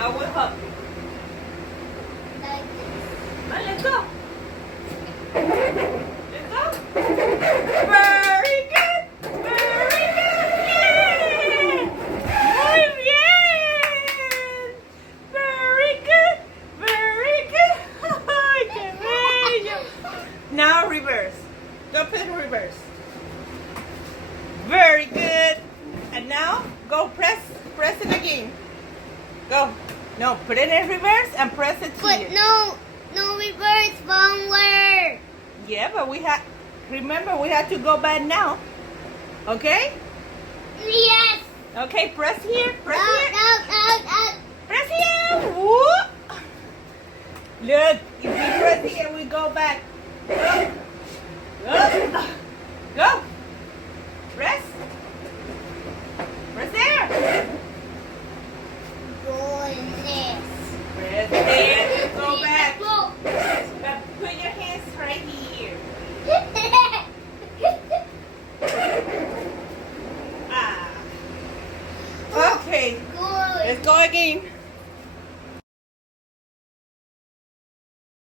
I will help you. Like this. Let's go. Let's go. Very good. Very good. Yeah. Muy bien. Very good. Very good. Ay, qué bello. Now reverse. Go put it reverse. Very good. And now go press it again. Go. No, put it in reverse and press it But here. no reverse forward. Yeah, but remember we have to go back now. Okay? Yes. Okay, press here. Press here. No. Press here. Whoop. Look, if we press here, we go back. Go. Go. Go. Press. Press there. Goodness. Press there. Go back. Put your hands right here. Ah. Okay. Good. Let's go again.